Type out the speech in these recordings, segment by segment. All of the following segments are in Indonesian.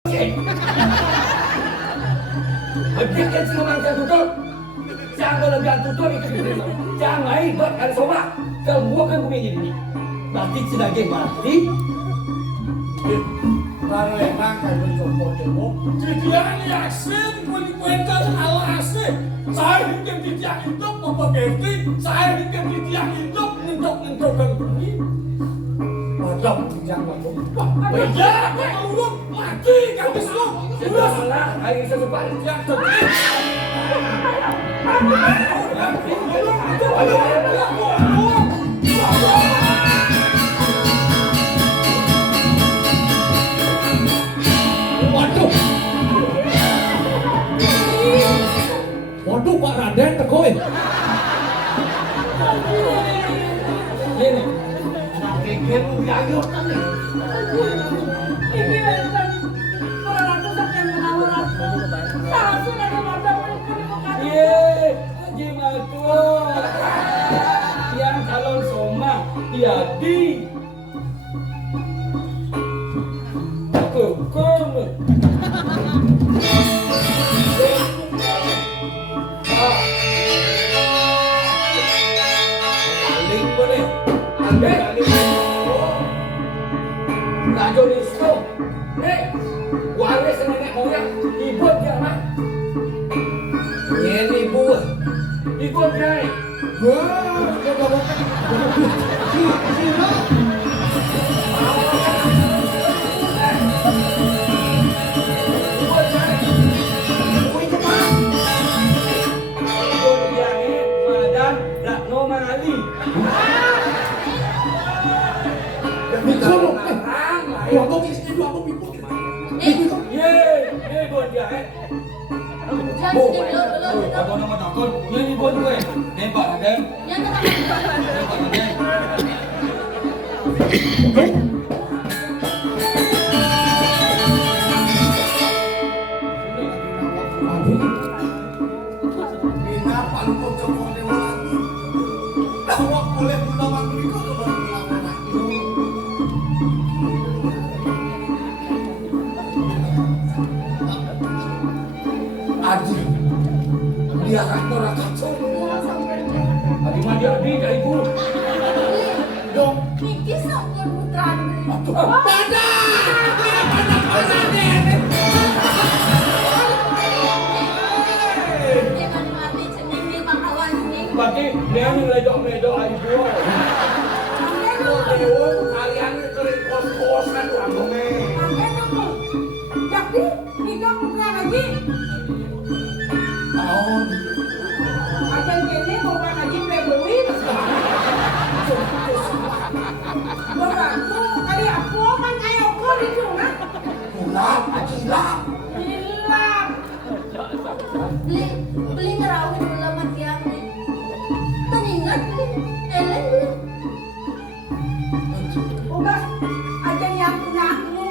Hentikan semua manusia tutur. Jangan lebihan tutur itu. Jangan main buat kali somak. Kalau gua kan bumi ini. Mati sedagi mati. Kalau emang kalau contoh demo, jadi asin kuentan ala asin. Saya hidup di tiang hidup apa ganti? Saya hidup di tiang hidup untuk kan bumi. Macam yang macam. Ya, kalau mati kan besok. Sudah malah hari sesuatu yang terjadi. Waduh Pak Raden tegoin. Ini, pikir gayut kan nih. Ini kan para ratu sakit menawaran. Langsung ada mata mulut-mulut. Ye, Haji Matur. Yang calon soma, jadi. Kukum. Aling boleh. Aling. Rajo Listo. Waris nenek moyang ibu dia mah. Ini ibu. Ibu dia. Wah, Ngomong istri lu aku ibu. Apa nama takut? Ini ibu gue. Nembak Raden. Nembak Raden. Kenapa lu kok coba dewa lagi? Awak boleh melawan diriku coba melawan lagi. Aji, dia kantor kacau. Adi mah dia adi dari ibu. Dong, Niki sangkut putra. pada Dia mati cening di makawan ning. Berarti dia meledok-meledok ibu. dewa kalian itu kos-kosan wangune. Jadi nikah putra lagi. Tahun Akan kene mau lagi playboy. Beratu kali aku kan kayak aku di sana. pulang, aji hilang. Hilang. Beli ngerawin dulu sama tiang nih. Teringat Ellen Udah aja yang punya aku.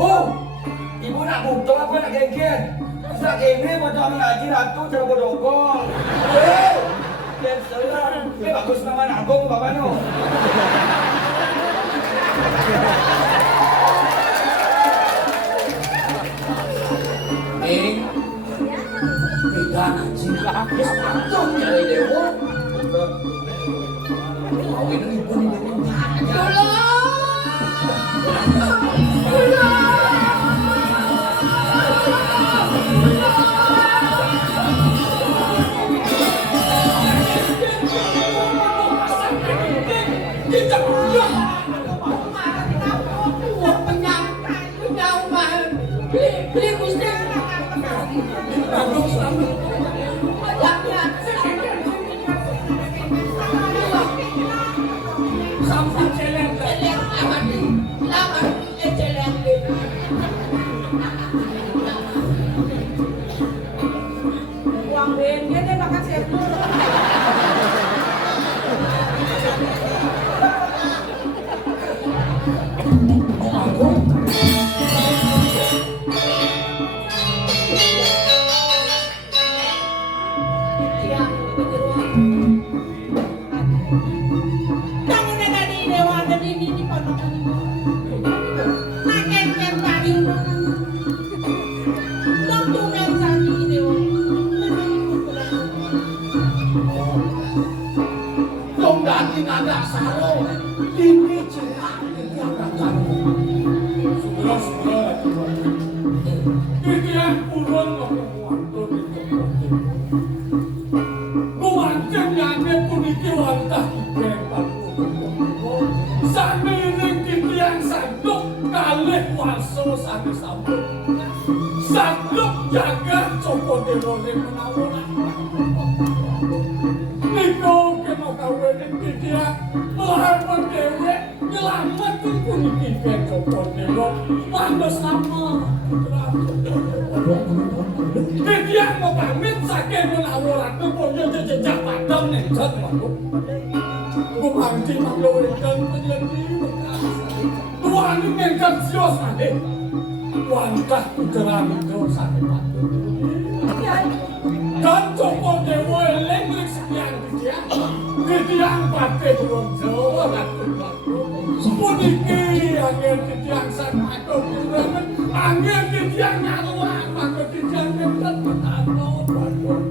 Oh, ibu nak butuh apa nak genggen? Nak genggen butuh mengaji ratu cara bodogong. Dan selang, bagus nama nabung bapak no. Pegang aji. Sepatu nyari dewa. Kau ini ibu ini Uang Ben dia makan siapa? Titiang purun ngomong waktu di Joko. Kuwancen nyane puniki wantah dibengkak. Samiring titiang sanduk kalih waso sami sambut. Sanduk jagat Joko Dewa menawa. Niko kena kawening titiang melawan dewek nyelamatin puniki Joko Dewa. Pantes nama. Titiang mau pamit saking menawa punya jejak padang ning jat manuk. Bupati Manglowedan menjadi tuan ingkang sios maneh. Wantah puteran itu saking manuk. Dan Joko Dewa eling sekian titiang. Titiang pate durung Jawa laku. Puniki angin titiang sang manuk kurangan. Angin titiang ngaruh maka titiang nempat menanau padang.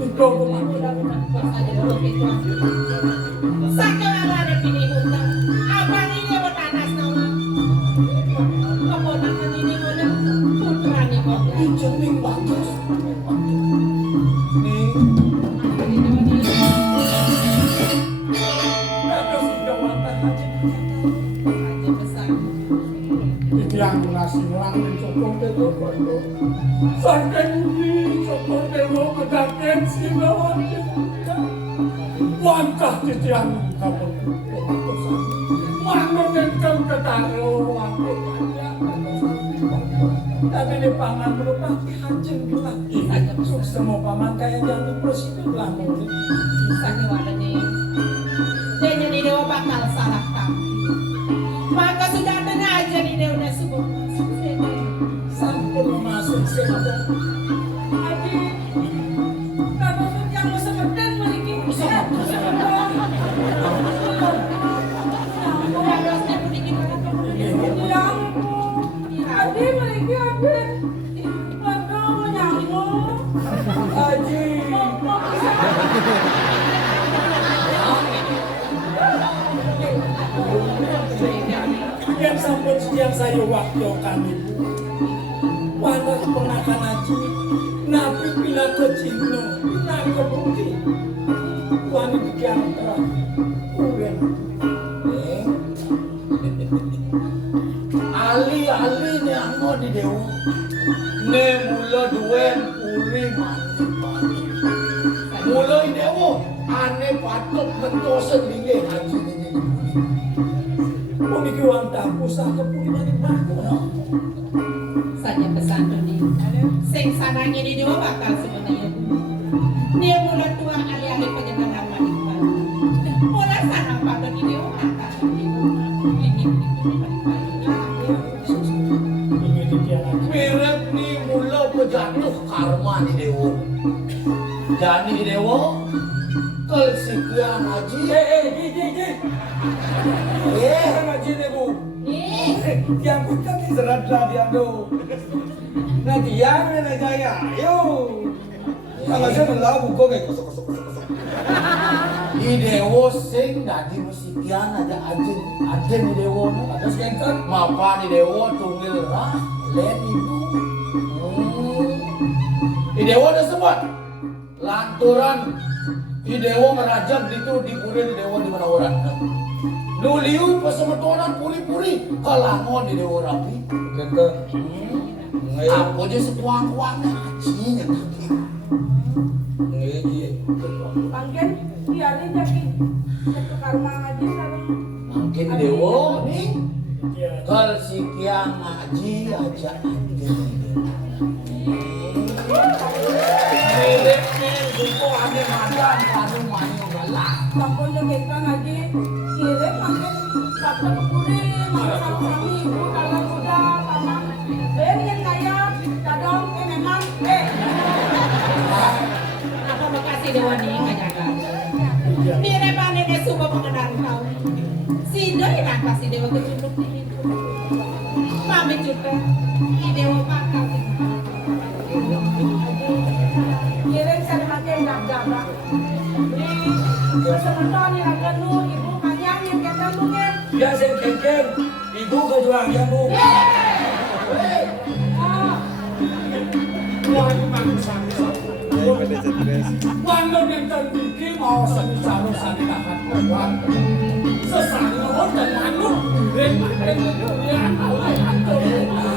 Itu pemanduan saja dulu gitu. Sakelara ada pilih hutang. Abang ini bertanas nama. Keponakan ini mana putra nih kok. Ijeming bagus. Nih. Ada sudah wantah aja. Aja besar. Titiang nasi wang Joko Dewa. Saking ini Joko Dewa kedaken silawan. Wantah titiang kapal putusan. Mangun engkang ketaro waktu panjang. Tapi ini paman berupa hajeng bilang. Saja besar. Semua paman kayak jangan prosedur lah mungkin. Saja wadah nih. Dia jadi dewa bakal salah kami. Maka sudah tenang aja nih dewa subuh. Sampun masuk siapa? Adi, kalau yang mau seperti memiliki usaha. Adi memiliki adi. Pada menyambung. Haji. Yang sampun sejak saya waktu kami panas penakan haji nabi bila ke Cino bila ke Bukti wani dikian terang uwen Ali ne ango di dewo. Ne mula duwen uri mani mani. Mula di dewo ane patok bentosen linge haji ini. puniki wantah pusah kepulinan di bagus Saja pesan ini. Sing sananya di dewa bakal sebenarnya. Dia mulai tua alih-alih penyebaran wanita. Mulai sana pada di dewa akan di rumah. Ini ini dikian haji Mirip ni mula pejatuh karma di dewo. Jadi di dewo kalau sekian haji. Gigi Kan haji ni bu. Yang bukan ni serat lah dia tu. Nanti yang ni nak jaya. Yo. Kalau saya belau buku kayak kosong. Di dewo sing dadi musikian ada ajen di dewo ada skengkan mapa di dewo tunggil rah len ibu. Di dewo ada sebut lanturan di dewo merajab itu di puri di dewo di mana orang. Nuliu pesemetonan puri-puri kalangon di dewo rapi. Kata apa je setuang-tuangnya ajinya kaki. Panggen biarin jadi ke rumah aja sekarang. Mungkin di dewo nih kalau sekian ngaji aja Miliknya buku ane madan kanu mayu galak. Sampun jengkekan aja kirim panggen satu kuri sama ibu dalam muda sama yang kaya kadang memang apa makasih dewa nih ngajaga mirip ane deh suka pengenalan kau si doi kan pasti dewa kecunduk ini pamit juga di dewa bakal kirim saya pakai jaga sementara nih akan lu ibu kayang yang kata lu kan Dia sing kengkeng, ibu kejuang ya bu. Wah, manusia Wanda ngenten iki mau semisal sanitakan kuat. Sesanggup dan manuk, ring makin kemudian oleh antum.